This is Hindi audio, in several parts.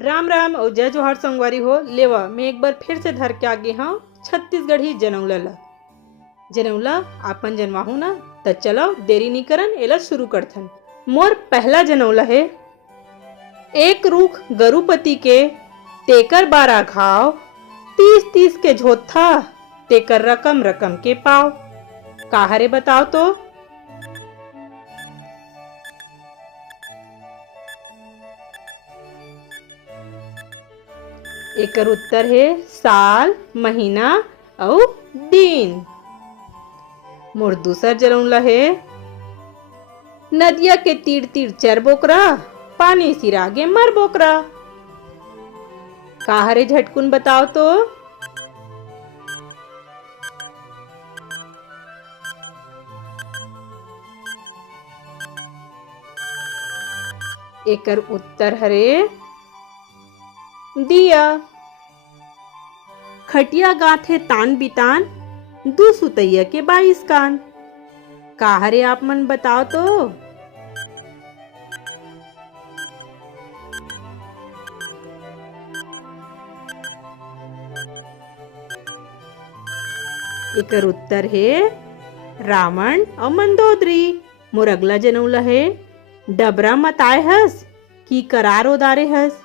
राम राम और जय जोहार संगवारी हो। लेवा मैं एक बार फिर से धर के आगे हाँ छत्तीसगढ़ी जनौला ला जनौला आपन जनवाहू ना त चलो देरी नहीं करन एला शुरू करथन। मोर पहला जनौला है। एक रूख गरुपति के तेकर 12 घाव 30-30 के झोथा तेकर रकम रकम के पाव। काहरे बताओ तो। एकर उत्तर है साल महीना और दिन। मोर दूसर जनौला है। नदिया के तीर तीर चर बोकरा पानी सिरागे मर बोकरा। काहरे झटकुन बताओ तो। एकर उत्तर हरे दिया। खटिया गाथे तान बितान दू सुतैया के 22 कान। काहरे आप मन बताओ तो। एकर उत्तर है रावण और मंदोदरी। मोर अगला जनौला है। डबरा मताए हस की करार उदारे हस।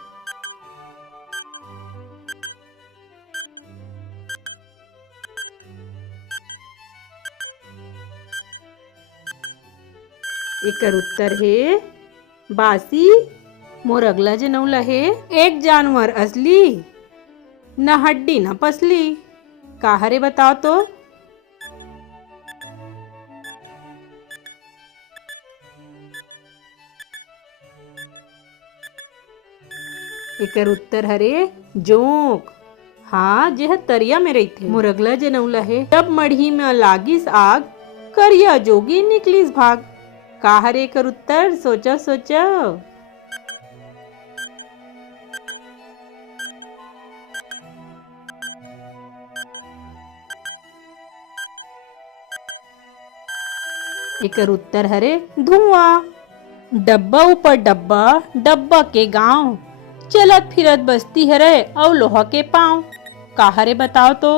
एकर उत्तर है बासी। मोर अगला जनौला है। एक जानवर असली न हड्डी न पसली। काहरे बताओ तो। एकर उत्तर हरे जोंक। हाँ जेह तरिया में रही थे। मोर अगला जनौला है। जब मढ़ी में लागिस आग करिया जोगी निकलिस भाग। काहरे कर उत्तर सोचा सोचा। एकर उत्तर हरे धुआं। डब्बा ऊपर डब्बा डब्बा के गांव चलत फिरत बस्ती हरे और लोहा के पांव। काहरे बताओ तो।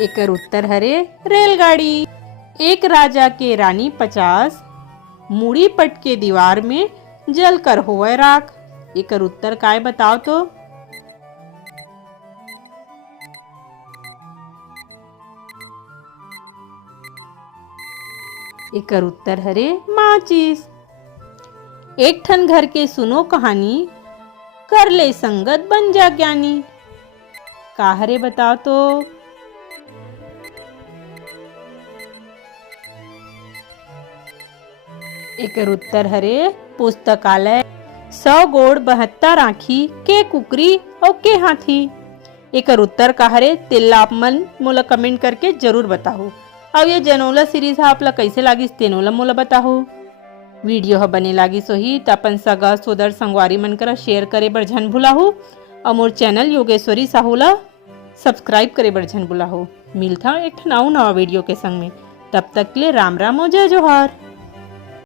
एकर उत्तर हरे रेलगाड़ी। एक राजा के रानी 50 मुड़ी पट के दीवार में जल कर होवे राख। एकर उत्तर काय बताओ तो। एकर उत्तर हरे माचिस। एक ठन घर के सुनो कहानी कर ले संगत बन जा ज्ञानी। काहरे बताओ तो। एकर उत्तर हरे पुस्तकालय। 100 गोड़ 72 आँखी के कुकरी और के हाथी। एकर उत्तर काहरे तेला आप मन मोला कमेंट करके जरूर बताओ। और ये जनौला सीरीज आप ला कैसे लागिस तेनोला मोला बताओ। वीडियो ह बने लागिस होही त अपन सगा सोदर संगवारी मन करा शेयर करे बर झन भुलाहू। और मोर चैनल योगेश्वरी साहू ला सब्सक्राइब करे बर झन भुलाहू। मिलता एक ठन अउ नवा वीडियो के संग में। तब तक के लिए राम राम और जय जोहार।